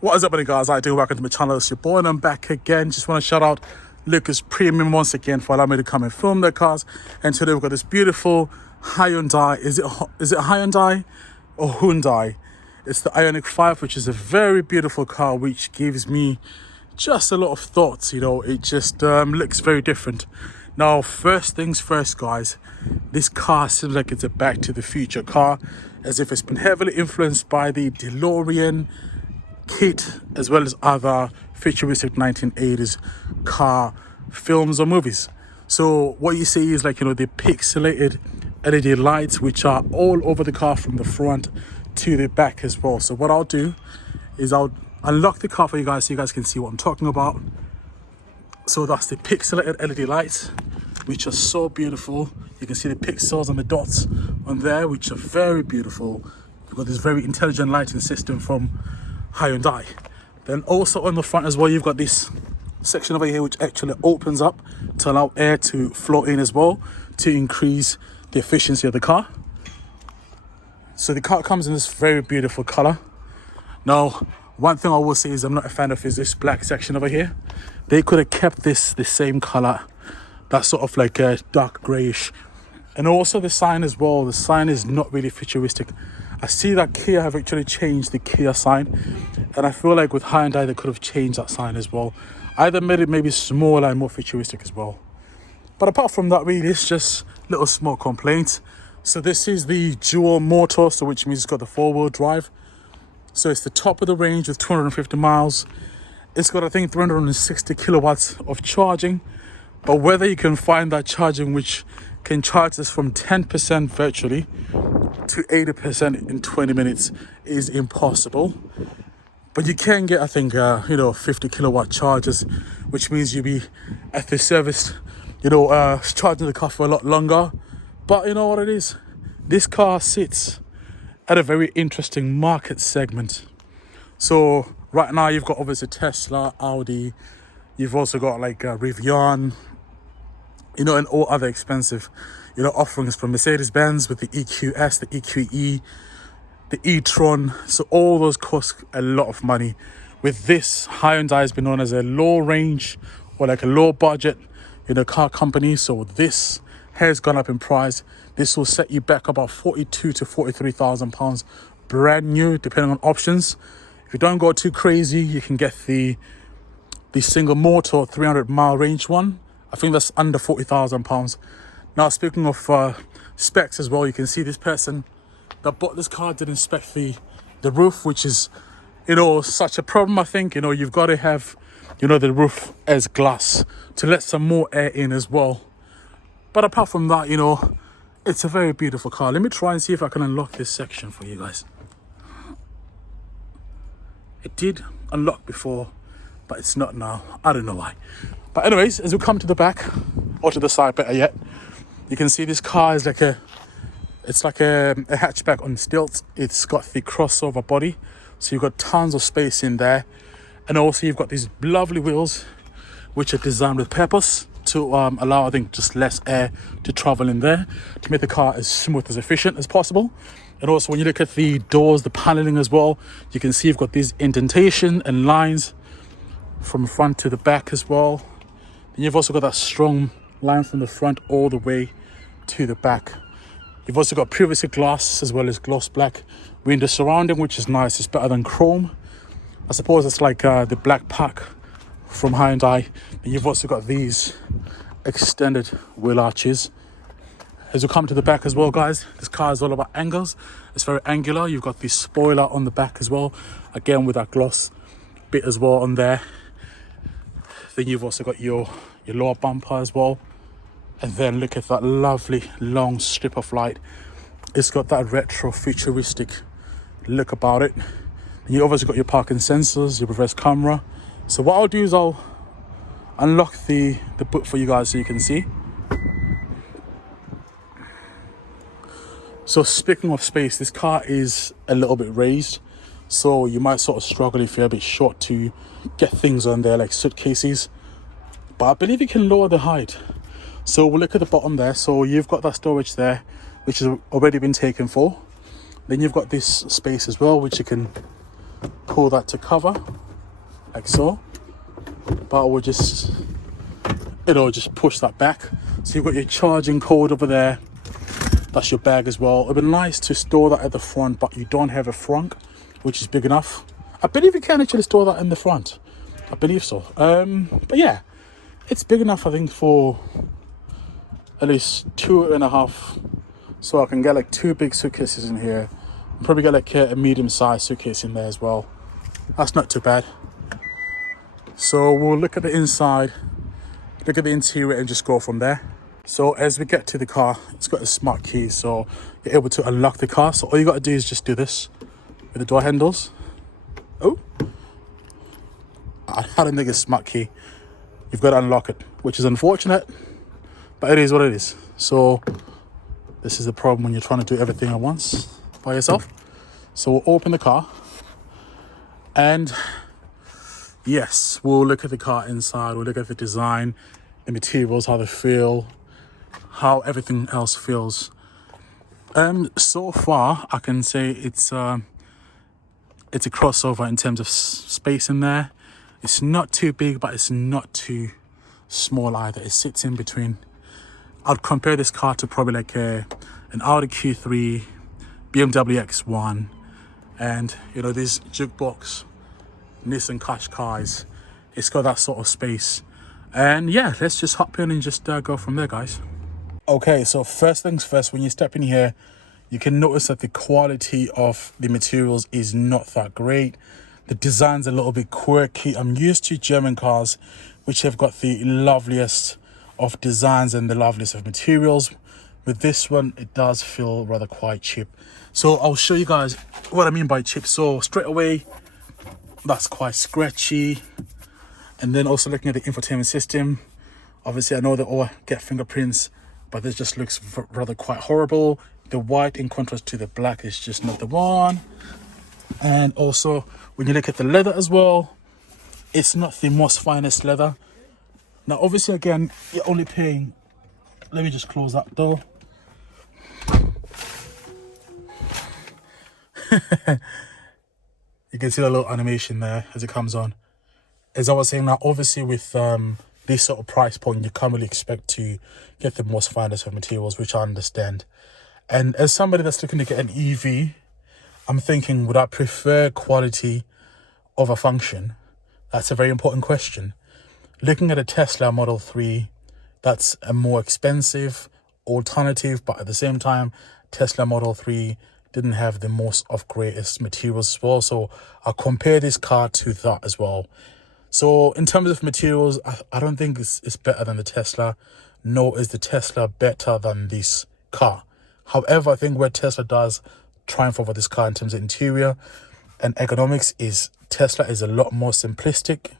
What is up, guys? How you doing? Welcome to my channel. It's your boy and I'm back again. Just want to shout out Lucas Premium once again for allowing me to come and film their cars. And today we've got this beautiful Hyundai. Is it Hyundai or Hyundai? It's the IONIQ 5, which is a very beautiful car, which gives me just a lot of thoughts. You know, it just looks very different. Now, first things first, guys, this car seems like it's a Back to the Future car, as if it's been heavily influenced by the DeLorean kit, as well as other futuristic 1980s car films or movies. So what you see is, like, you know, the pixelated LED lights, which are all over the car from the front to the back as well. So what I'll do is I'll unlock the car for you guys so you guys can see what I'm talking about. So that's the pixelated LED lights, which are so beautiful. You can see the pixels and the dots on there, which are very beautiful. You've got this very intelligent lighting system from Hyundai. Then also on the front as well, you've got this section over here which actually opens up to allow air to flow in as well, to increase the efficiency of the car. So the car comes in this very beautiful color. Now, one thing I will say is I'm not a fan of is this black section over here. They could have kept this the same color, that's sort of like a dark grayish. And also the sign as well, the sign is not really futuristic. I see that Kia have actually changed the Kia sign, and I feel like with Hyundai they could have changed that sign as well. Either made it maybe smaller and more futuristic as well. But apart from that, really, it's just little small complaints. So this is the dual motor, so which means it's got the 4-wheel drive. So it's the top of the range with 250 miles. It's got, I think, 360 kilowatts of charging. But whether you can find that charging which can charge this from 10% virtually to 80% in 20 minutes is impossible. But you can get, I think, 50 kilowatt chargers, which means you'll be at the service, charging the car for a lot longer. But you know what it is? This car sits at a very interesting market segment. So right now you've got obviously Tesla, Audi, you've also got like Rivian, and all other expensive, offerings from Mercedes-Benz with the EQS, the EQE, the e-tron. So all those cost a lot of money. With this, Hyundai has been known as a low range or like a low budget, car company. So this has gone up in price. This will set you back about 42 to 43,000 pounds, brand new, depending on options. If you don't go too crazy, you can get the single motor 300-mile range one. I think that's under 40,000 pounds. Now, speaking of specs as well, you can see this person that bought this car did inspect the roof, which is, such a problem. I think, you've got to have, the roof as glass to let some more air in as well. But apart from that, it's a very beautiful car. Let me try and see if I can unlock this section for you guys. It did unlock before, but it's not now. I don't know why. But anyways, as we come to the back, or to the side better yet, you can see this car is like a hatchback on stilts. It's got the crossover body, so you've got tons of space in there. And also you've got these lovely wheels, which are designed with purpose to allow, I think, just less air to travel in there, to make the car as smooth, as efficient as possible. And also when you look at the doors, the paneling as well, you can see you've got these indentation and lines from front to the back as well. And you've also got that strong line from the front all the way to the back. You've also got privacy glass as well as gloss black window surrounding, which is nice. It's better than chrome. I suppose it's like the black pack from Hyundai. And you've also got these extended wheel arches. As you come to the back as well, guys, this car is all about angles. It's very angular. You've got the spoiler on the back as well, again with that gloss bit as well on there. Then you've also got your lower bumper as well. And then look at that lovely long strip of light. It's got that retro futuristic look about it. And you obviously got your parking sensors, your reverse camera. So what I'll do is I'll unlock the boot for you guys so you can see. So speaking of space, this car is a little bit raised, so you might sort of struggle if you're a bit short to get things on there like suitcases, but I believe you can lower the height. So we'll look at the bottom there. So you've got that storage there, which has already been taken for. Then you've got this space as well, which you can pull that to cover like so, but we'll just push that back. So you've got your charging cord over there. That's your bag as well. It'd be nice to store that at the front, but you don't have a front which is big enough. I believe you can actually store that in the front. I believe so. But yeah, it's big enough, I think, for at least 2.5. So I can get like 2 big suitcases in here. I'll probably get like a medium-sized suitcase in there as well. That's not too bad. So we'll look at the inside, look at the interior, and just go from there. So as we get to the car, it's got a smart key, so you're able to unlock the car. So all you got to do is just do this with the door handles. Oh, I don't think it's a smart key. You've got to unlock it, which is unfortunate, but it is what it is. So this is the problem when you're trying to do everything at once by yourself. So we'll open the car, and yes, we'll look at the car inside. We'll look at the design, the materials, how they feel, how everything else feels. So far I can say it's a crossover in terms of space in there. It's not too big, but it's not too small either. It sits in between. I'd compare this car to probably like an Audi Q3, BMW X1, and you know, these jukebox Nissan Qashqais. It's got that sort of space. And yeah, let's just hop in and just go from there, guys. Okay, so first things first, when you step in here, you can notice that the quality of the materials is not that great. The design's a little bit quirky. I'm used to German cars, which have got the loveliest of designs and the loveliest of materials. With this one, it does feel rather quite cheap. So I'll show you guys what I mean by cheap. So straight away, that's quite scratchy. And then also looking at the infotainment system, obviously I know they all get fingerprints, but this just looks rather quite horrible. The white in contrast to the black is just not the one. And also when you look at the leather as well, it's not the most finest leather. Now obviously again, you're only paying, let me just close that door. You can see the little animation there as it comes on. As I was saying, now obviously with this sort of price point, you can't really expect to get the most finest of materials, which I understand. And as somebody that's looking to get an EV, I'm thinking, would I prefer quality over function? That's a very important question. Looking at a Tesla Model 3, that's a more expensive alternative, but at the same time, Tesla Model 3 didn't have the most of greatest materials as well. So I'll compare this car to that as well. So in terms of materials, I don't think it's better than the Tesla, nor is the Tesla better than this car. However, I think where Tesla does triumph over this car in terms of interior and ergonomics is Tesla is a lot more simplistic.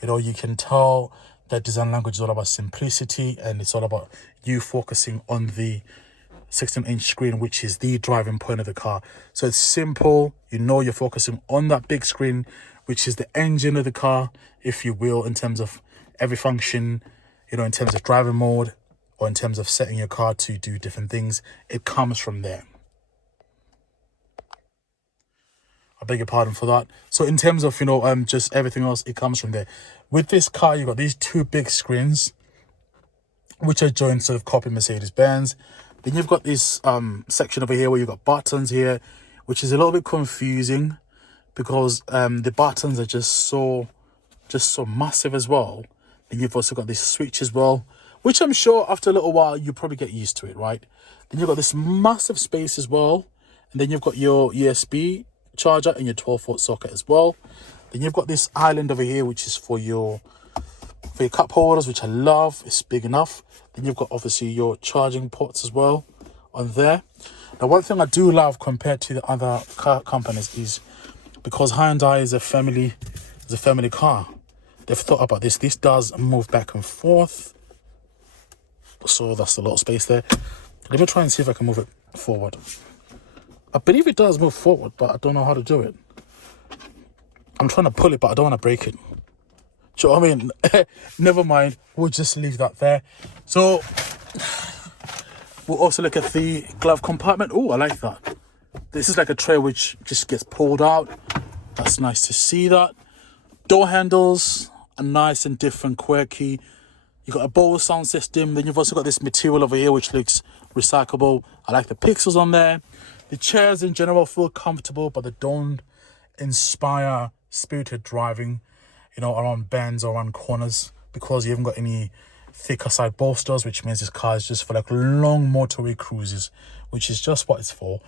You know, you can tell that design language is all about simplicity, and it's all about you focusing on the 16-inch screen, which is the driving point of the car. So it's simple. You know, you're focusing on that big screen, which is the engine of the car, if you will, in terms of every function, you know, in terms of driving mode or in terms of setting your car to do different things. It comes from there. I beg your pardon for that. So in terms of, you know, just everything else, it comes from there. With this car, you've got these two big screens, which are joined sort of copy Mercedes-Benz. Then you've got this section over here where you've got buttons here, which is a little bit confusing because the buttons are just so massive as well. Then you've also got this switch as well, which I'm sure after a little while you probably get used to it, right? Then you've got this massive space as well, and then you've got your USB charger and your 12-volt socket as well. Then you've got this island over here, which is for your cup holders, which I love. It's big enough. Then you've got obviously your charging ports as well on there. Now, one thing I do love compared to the other car companies is because Hyundai is a family car. They've thought about this. This does move back and forth, so that's a lot of space there. Let me try and see if I can move it forward. I believe it does move forward, but I don't know how to do it. I'm trying to pull it, but I don't want to break it. Do you know what I mean? Never mind. We'll just leave that there. So we'll also look at the glove compartment. Oh, I like that. This is like a tray which just gets pulled out. That's nice to see that. Door handles are nice and different, quirky. You've got a Bose sound system. Then you've also got this material over here which looks recyclable. I like the pixels on there. The chairs in general feel comfortable, but they don't inspire spirited driving, you know, around bends or around corners, because you haven't got any thicker side bolsters, which means this car is just for like long motorway cruises, which is just what it's for.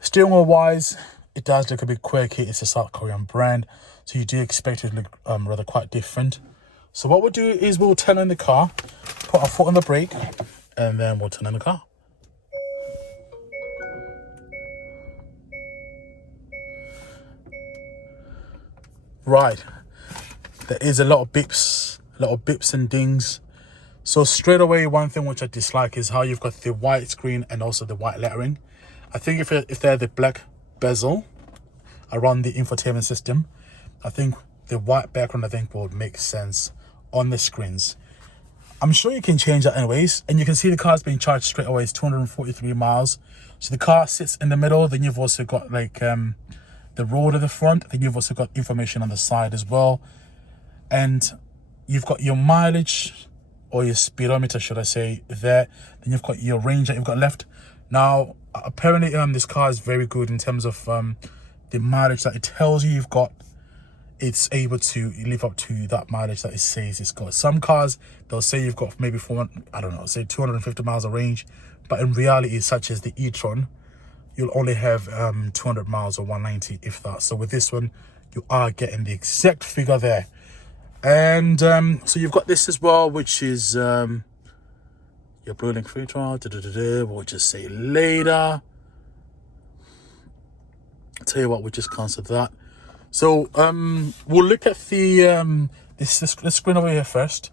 Steering wheel wise, it does look a bit quirky. It's a South Korean brand, so you do expect it to look rather quite different. So what we'll do is we'll turn on the car, put our foot on the brake, and then we'll turn on the car. Right, there is a lot of bips and dings. So straight away, one thing which I dislike is how you've got the white screen and also the white lettering. I think if they're the black bezel around the infotainment system, I think the white background would make sense on the screens. I'm sure you can change that anyways, and you can see the car's being charged straight away. It's 243 miles. So the car sits in the middle. Then you've also got like the road at the front. Then you've also got information on the side as well, and you've got your mileage, or your speedometer, should I say, there. Then you've got your range that you've got left. Now, apparently, this car is very good in terms of the mileage that it tells you you've got. It's able to live up to that mileage that it says it's got. Some cars, they'll say you've got maybe say 250 miles of range, but in reality, such as the e-tron, you'll only have 200 miles or 190, if that. So with this one, you are getting the exact figure there. And so you've got this as well, which is your Blue free trial. We'll just say later. I'll tell you what, we'll just cancel that. So we'll look at the this screen over here first.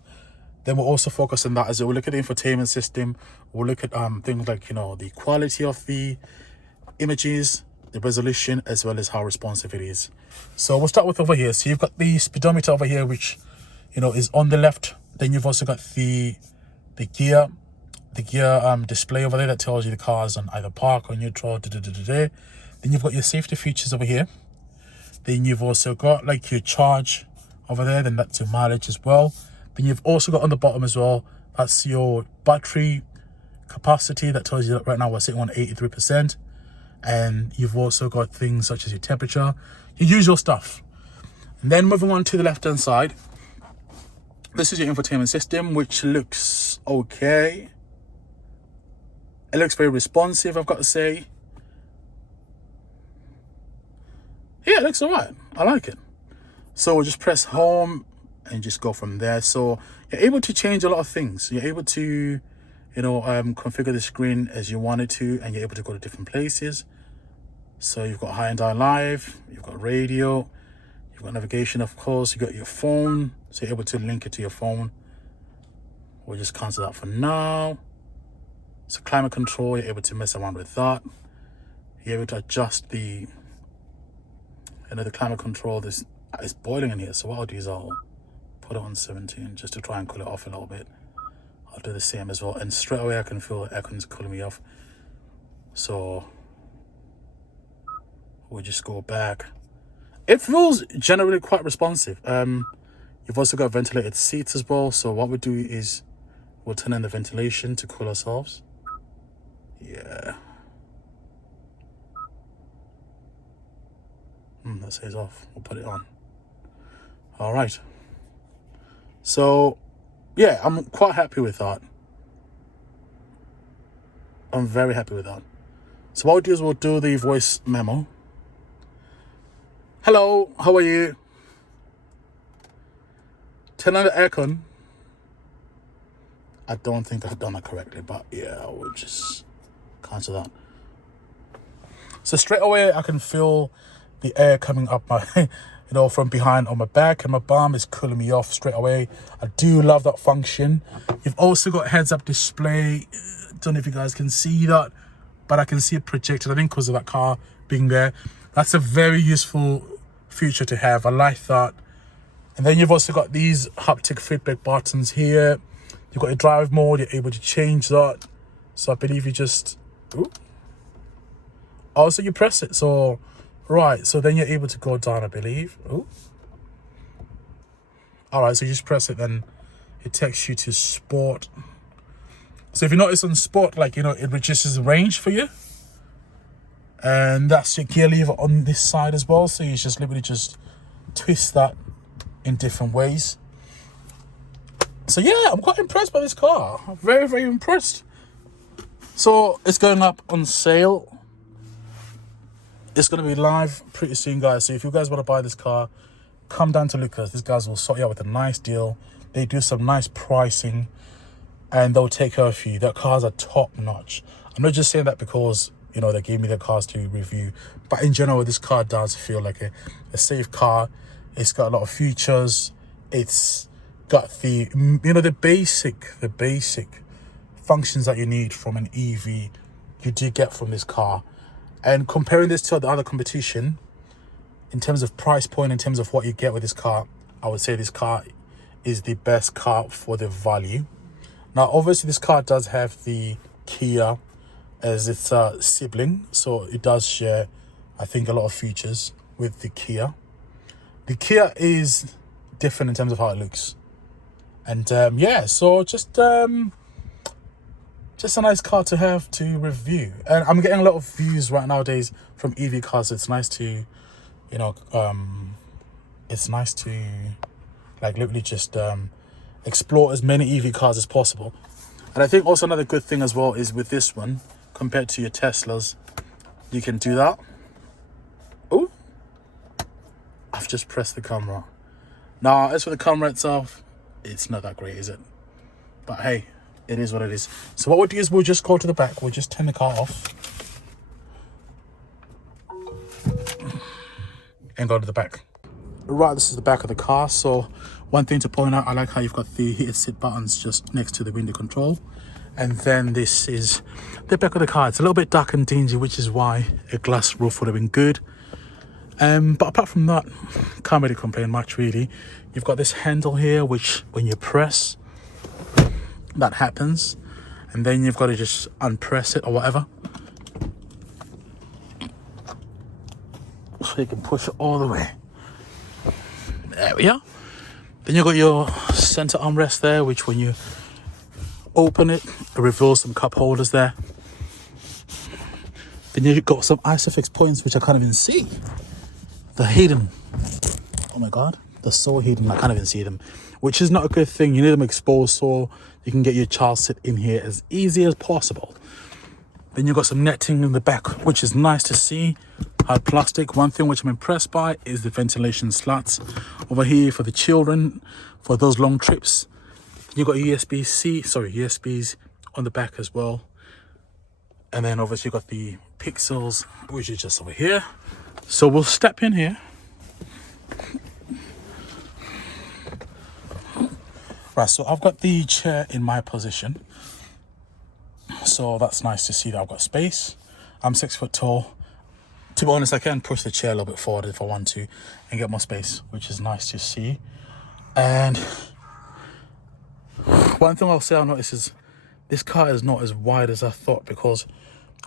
Then we'll also focus on that as we'll look at the infotainment system. We'll look at things like, you know, the quality of the images, the resolution, as well as how responsive it is. So we'll start with over here. So you've got the speedometer over here, which, you know, is on the left. Then you've also got the gear display over there that tells you the car's on either park or neutral. Then you've got your safety features over here. Then you've also got like your charge over there. Then that's your mileage as well. Then you've also got on the bottom as well, that's your battery capacity. That tells you that right now we're sitting on 83%. And you've also got things such as your temperature, your usual stuff. And then moving on to the left hand side, this is your infotainment system, which looks okay. It looks very responsive, I've got to say. Yeah, it looks all right. I like it. So we'll just press home and just go from there. So you're able to change a lot of things. You're able to, you know, configure the screen as you want it to, and you're able to go to different places. So you've got Hyundai Live, you've got radio, you've got navigation, of course, you've got your phone. So you're able to link it to your phone. We'll just cancel that for now. So climate control, you're able to mess around with that. You're able to adjust the, the climate control. This it's boiling in here, so what I'll do is I'll put it on 17 just to try and cool it off a little bit. I'll do the same as well, and straight away I can feel the aircon's cooling me off. So we'll just go back. It feels generally quite responsive. You've also got ventilated seats as well. So what we do is we'll turn on the ventilation to cool ourselves. Yeah. That says off. We'll put it on. All right. So, yeah, I'm quite happy with that. I'm very happy with that. So what we'll do is we'll do the voice memo. Hello, how are you? Turn on the aircon. I don't think I've done that correctly, but yeah, we'll just cancel that. So straight away, I can feel the air coming up my, from behind on my back, and my bum is cooling me off straight away. I do love that function. You've also got heads-up display. Don't know if you guys can see that, but I can see it projected. I think because of that car being there. That's a very useful feature to have. I like that. And then you've also got these haptic feedback buttons here. You've got your drive mode. You're able to change that. So I believe you just... Ooh. Also, you press it. So, right. So then you're able to go down, I believe. Ooh. All right. So you just press it. Then it takes you to sport. So if you notice on sport, like, it reduces the range for you. And that's your gear lever on this side as well. So you just literally just twist that in different ways. So yeah, I'm quite impressed by this car. I'm very, very impressed. So it's going up on sale. It's going to be live pretty soon, guys. So if you guys want to buy this car, come down to Lucas. These guys will sort you out with a nice deal. They do some nice pricing, and they'll take care of you. Their cars are top notch. I'm not just saying that because they gave me the cars to review, but in general, this car does feel like a safe car. It's got a lot of features. It's got the the basic functions that you need from an EV. You do get from this car. And comparing this to the other competition, in terms of price point, in terms of what you get with this car, I would say this car is the best car for the value. Now, obviously, this car does have the Kia as its sibling, so it does share, I think, a lot of features with the Kia. The Kia is different in terms of how it looks, and yeah, so just a nice car to have to review. And I'm getting a lot of views right nowadays from EV cars. So it's nice to, like literally just explore as many EV cars as possible. And I think also another good thing as well is with this one, compared to your Teslas, you can do that. Oh, I've just pressed the camera. Now, as for the camera itself, it's not that great, is it? But hey, it is what it is. So what we'll do is we'll just go to the back. We'll just turn the car off and go to the back. Right, this is the back of the car. So one thing to point out, I like how you've got the heated seat buttons just next to the window control. And then this is the back of the car. It's a little bit dark and dingy, which is why a glass roof would have been good. But apart from that, can't really complain much, really. You've got this handle here, which when you press, that happens. And then you've got to just unpress it or whatever. So you can push it all the way. There we are. Then you've got your center armrest there, which when you open it, it reveals some cup holders there. Then you've got some ISOFIX points, which I can't even see. They're hidden. Oh my God, they're so hidden, I can't even see them, which is not a good thing. You need them exposed so you can get your child seat in here as easy as possible. Then you've got some netting in the back, which is nice to see. Hard plastic. One thing which I'm impressed by is the ventilation slats over here for the children, for those long trips. You've got USBs on the back as well. And then obviously you've got the pixels, which is just over here. So we'll step in here. Right, so I've got the chair in my position. So that's nice to see that I've got space. I'm 6 foot tall. To be honest, I can push the chair a little bit forward if I want to and get more space, which is nice to see. And one thing I'll say I notice is this car is not as wide as I thought, because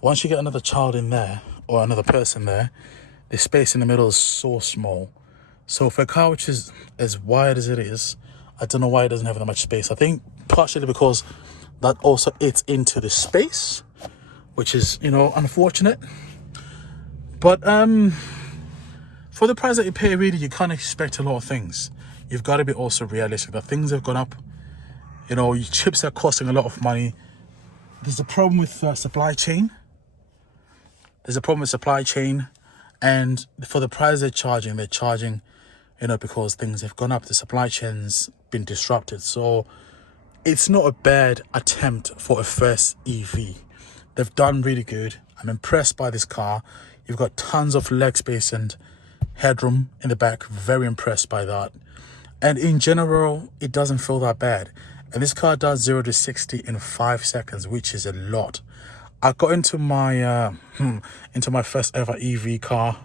once you get another child in there or another person there, the space in the middle is so small. So for a car which is as wide as it is, I don't know why it doesn't have that much space. I think partially because that also eats into the space, which is, you know, unfortunate. But for the price that you pay, really, you can't expect a lot of things. You've got to be also realistic that things have gone up. You know, your chips are costing a lot of money. There's a problem with supply chain. And for the price they're charging, you know, because things have gone up. The supply chain's been disrupted. So it's not a bad attempt for a first EV. They've done really good. I'm impressed by this car. You've got tons of leg space and headroom in the back. Very impressed by that. And in general, it doesn't feel that bad. And this car does 0 to 60 in 5 seconds, which is a lot. I got into my first ever EV car.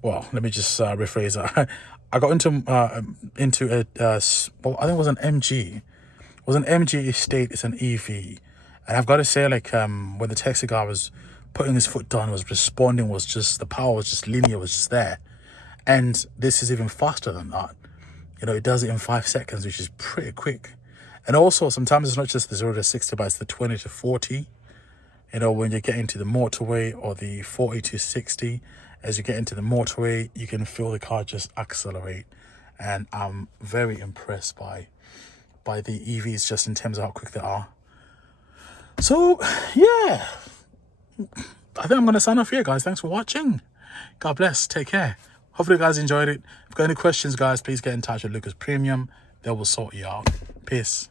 Well, let me just rephrase that. I got into a well, I think it was an MG. It was an MG Estate. It's an EV, and I've got to say, like, when the taxi guy was putting his foot down, was responding, was just, the power was just linear, was just there. And this is even faster than that. You know, it does it in 5 seconds, which is pretty quick. And also, sometimes it's not just the 0 to 60, but it's the 20 to 40. You know, when you get into the motorway, or the 40 to 60, as you get into the motorway, you can feel the car just accelerate. And I'm very impressed by the EVs, just in terms of how quick they are. So, yeah. I think I'm going to sign off here, guys. Thanks for watching. God bless. Take care. Hopefully you guys enjoyed it. If you've got any questions, guys, please get in touch with Lucas Premium. They will sort you out. Peace.